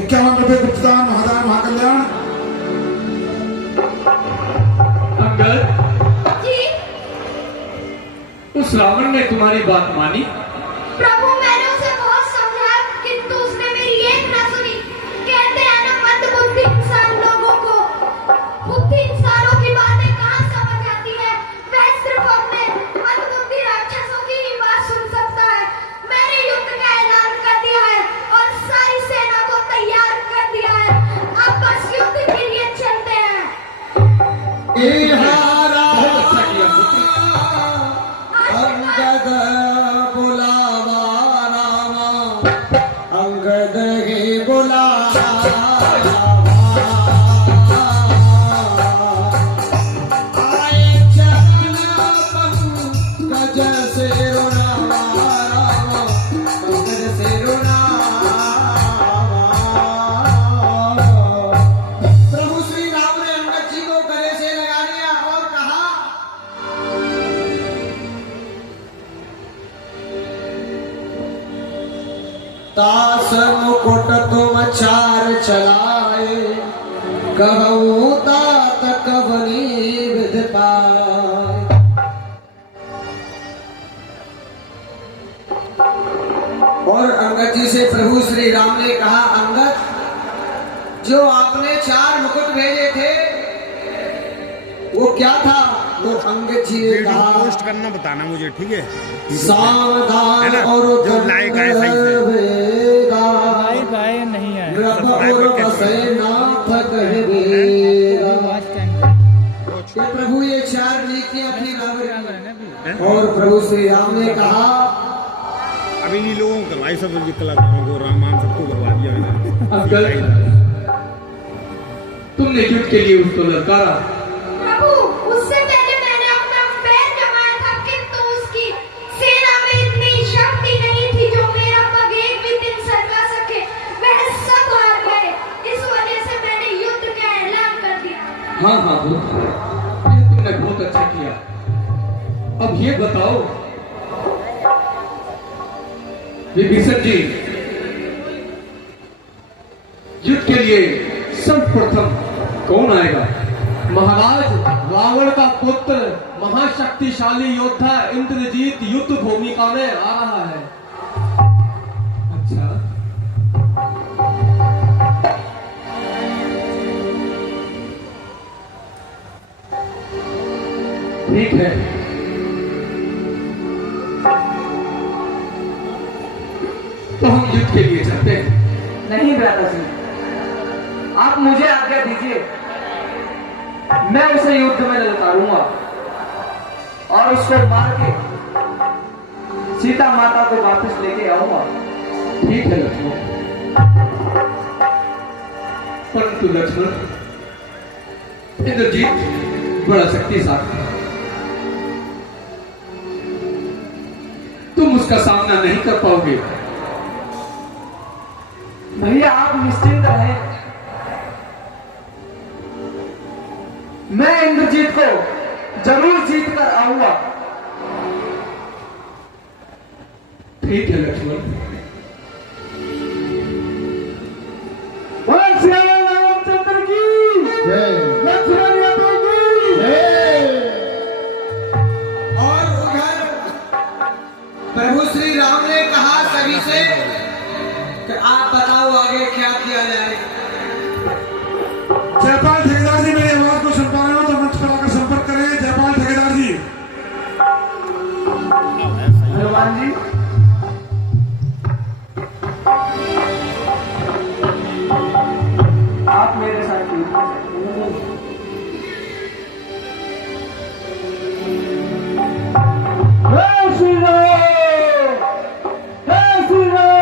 51 गुप्तदान महादान महाकल्याण। अंगद, जी उस रावण ने तुम्हारी बात मानी? प्रभु, मैंने उसे बहुत समझाया किंतु उसने मेरी एक ना सुनी। कहते हैं ना, मंदबुद्धि इंसान लोगों को बुद्धि इंसानों की बातें कहाँ समझ आती है। वह सिर्फ अपने मंदबुद्धि राक्षसों की ही बात सुन सकता है। मैंने युद्ध का ऐलान कर दिया है और सारी सेना को तैयार कर दिया है। अब बस युद्ध के लिए चलते हैं। बहुत अच्छा किया पुत्र। अंगद बुलावा रामा, अंगद ही बुलावा आए चरण पंकज से रुणावा रामा, पंकज से रुणावा। प्रभु श्री राम ने अंगद जी को गले से लगा लिया और कहा, तास मुकुट तुम चार चलाए, कहूँ तात कवनी विध पाए। और अंगद जी से प्रभु श्री राम ने कहा, अंगद, जो आपने 4 मुकुट भेजे थे वो क्या था? वो अंगद जी ने कहा, पोस्ट करना बताना मुझे, ठीक है? सावधान है ना? और जो लाइक आए सही से। लाइक आए नहीं आए। प्रभु ये 4 नीतियां थी रावण की। और प्रभु श्री राम ने कहा, अभी इन लोगों को करवाई, सब कलाकारों को राम सबको करवा दिया। अंकल, तुमने युद्ध के लिए उसको ललकारा। प्रभु, उससे पहले मैंने अपना पैर जमाया था किंतु उसकी सेना में इतनी शक्ति नहीं थी जो मेरा पग एक भी दिन सरका सके। वह सब हार गए। इस वजह से मैंने युद्ध का ऐलान कर दिया। हाँ हाँ पुत्र, ये तुमने बहुत अच्छा किया। अब ये बताओ विभीषण जी, युद्ध के लिए सर्वप्रथम कौन आएगा? महाराज, रावण का पुत्र महाशक्तिशाली योद्धा इंद्रजीत युद्ध भूमिका में आ रहा है। अच्छा, ठीक है। तो हम युद्ध के लिए चलते हैं। नहीं भ्राता सिंह, आप मुझे आज्ञा दीजिए। मैं उसे युद्ध में ललकारूंगा और उसको मार के सीता माता को वापस लेके आऊंगा। ठीक है लक्ष्मण, परंतु लक्ष्मण, इंद्रजीत बड़ा शक्तिशाली है। तुम उसका सामना नहीं कर पाओगे। भैया, आप निश्चिंत रहें, मैं इंद्रजीत को जरूर जीत कर आऊंगा। ठीक है लक्ष्मण। श्री रामचंद्र की लक्ष्मण यादव की। और उधर प्रभु श्री राम ने कहा सभी से कि आप बताओ आगे क्या किया जाए। जयपाल ठेकेदार जी, मेरी आवाज को सुन पा रहे हो तो मंच पर आकर संपर्क करें। जयपाल ठेकेदार जी। हनुमान जी, आप मेरे साथ युद्ध में जय श्री राम, जय श्री राम।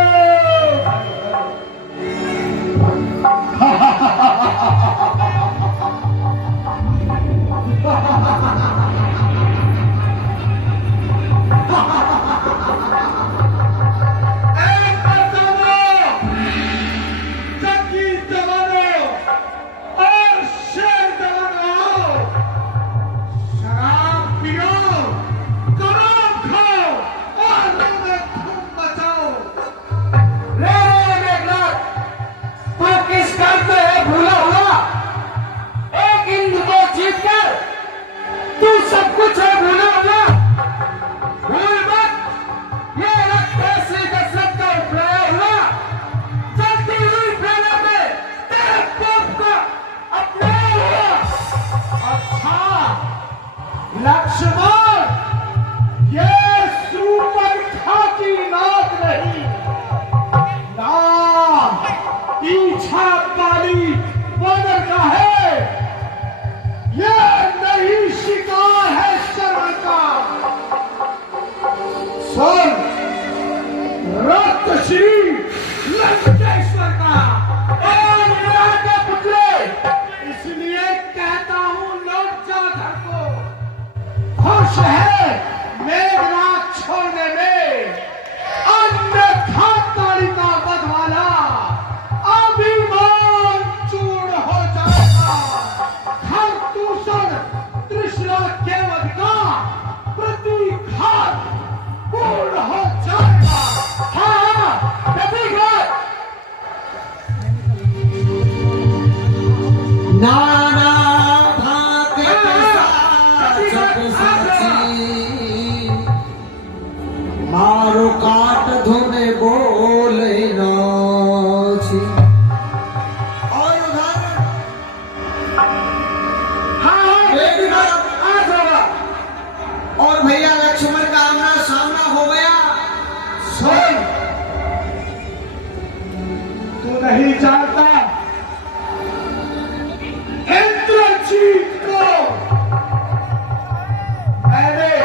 लक्ष्मण, ये सुपर खाकी नाक नहीं, ना पीछा पाली बदर का है, ये नहीं शिकार है शरण का। सुन, रक्त श्री लंकेश्वर का और मेरा के पुतले, इसलिए कहता हूं लौट जा घर को। खुश है मेघनाथ छोड़ने में, अन्यथा कालिका वध वाला अभिमान चूर्ण हो जाएगा। खरदूषण तृष्णा के वध का प्रतिघात पूर्ण हो जाएगा। हाँ, प्रतिघात। नाना भाग जग साची, मारो काट धोने बोले नाची। और उदाहरण मेघनाथ आज होगा और भैया लक्ष्मण का आमना सामना हो गया। सुन, तू नहीं जानता इंद्रजीत को मैंने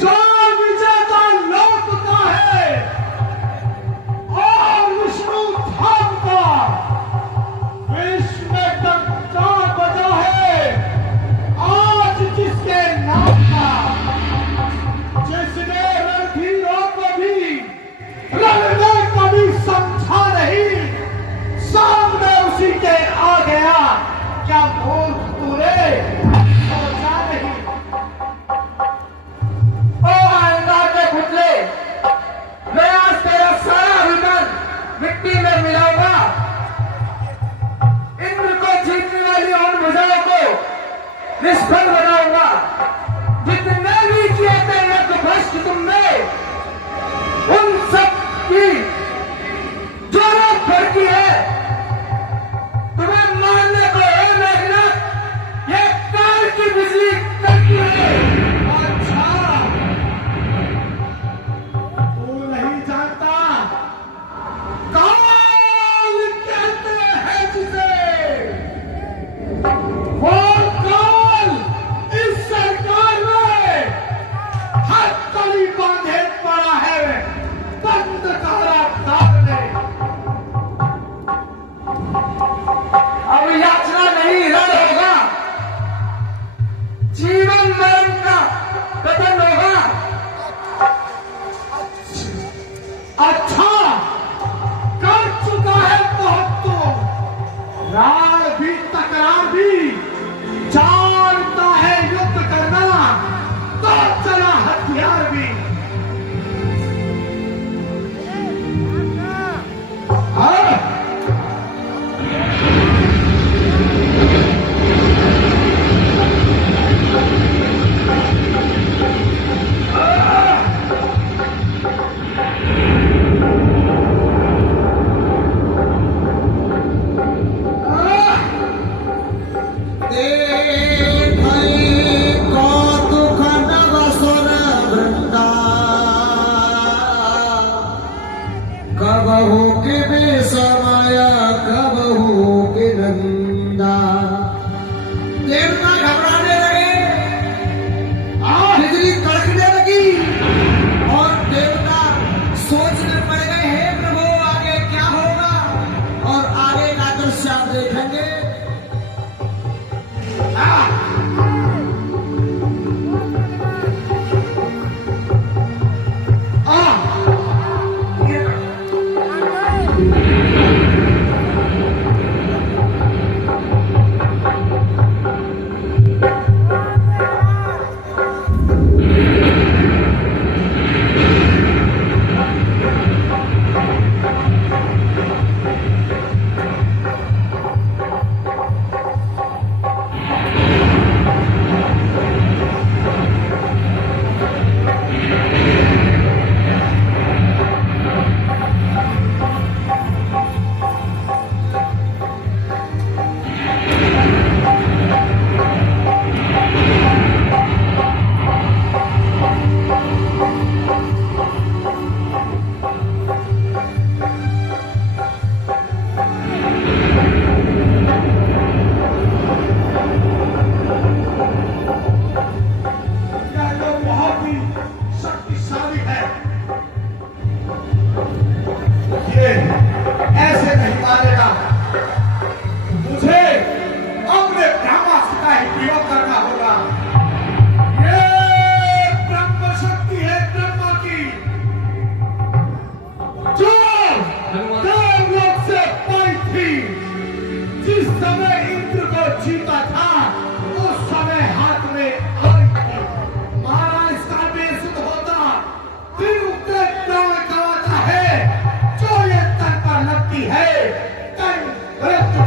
जो विजेता लौटता है और विष्णु धाम का विश्व में टक्का बजा है, आज जिसके नाम का, जिसने रणधीरों को भी रण में कभी समझा नहीं, सामने उसी के आ गया। क्या मूर्ख तूने सोचा नहीं? ओ अहंकार के पुतले, मैं आज तेरा सारा अभिमान मिट्टी में मिलाऊंगा। इंद्र को जीतने वाली उन भुजाओं को निष्फल बनाऊंगा। जितने भी किए थे यज्ञ भ्रष्ट तुमने, उन सब की जो लोग भड़की है तुम्हें मारने को है मेघनाथ, ये काल की बिजली करती है। अच्छा, तू नहीं जानता काल कहते हैं जिसे, वो काल इस सरकार में हर तली बांधे पड़ा है, बंद कारागार में। अब याचना नहीं रद्द होगा, जीवन मरण का कथन होगा। अच्छा, कर चुका है बहुत तो, रार भी तकरार भी, जानता है युद्ध करना, तो चला हथियार भी। हाँ?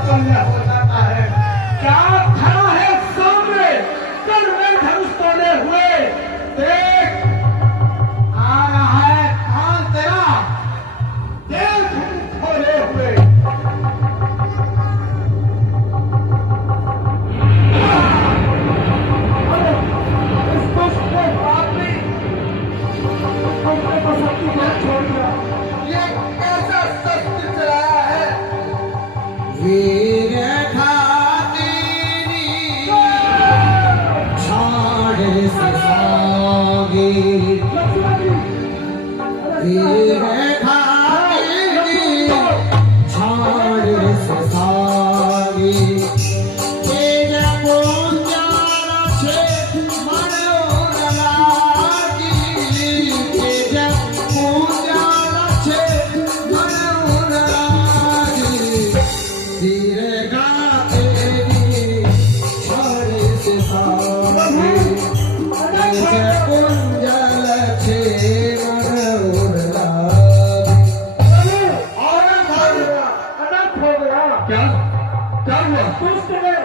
तुल्य हो जाता है। क्या खड़ा है सामने कल में धनुष तोड़े हुए, देख आ रहा है काल तेरा, देख खोले हुए। इस दुष्ट को आपने अपने को शक्ति को छोड़ दिया। ये कैसा सत्य चलाया है? वीर खातिरी छाड़ ससागी, वीर खातिरी छाड़ ससागी, तेज पूंजारा छे मनोर लागी, तेज पूंजारा छे मनोर लागी, वीर खातिरी छाड़ ससागी, तेज पूंजारा छे मनोर लागी। अनर्थ हो गया। क्या क्या हुआ? दुष्ट ने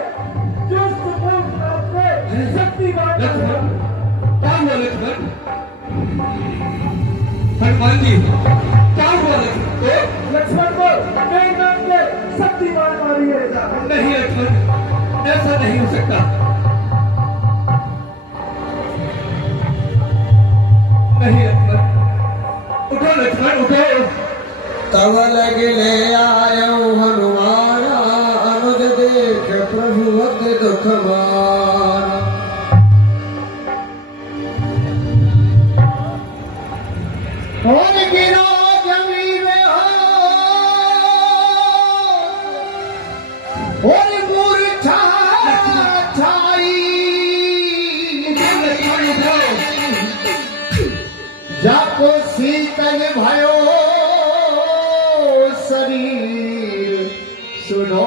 दुष्ट मूल रूप से शक्तिमान लक्ष्मण, क्या हुआ लक्ष्मण? हनुमान जी, क्या हुआ लक्ष्मण? लक्ष्मण को मेघनाद के शक्तिमान मारिए जा। नहीं लक्ष्मण, ऐसा नहीं हो सकता। नहीं लक्ष्मण, उठो लक्ष्मण उठो। तब लग ले आयो हनुमाना, अनुज देख प्रभु भक्त दुख माना। और गिरा जमीन में हो, और मूर्छा छाई, जाको शीतल भयो शरीर सुनो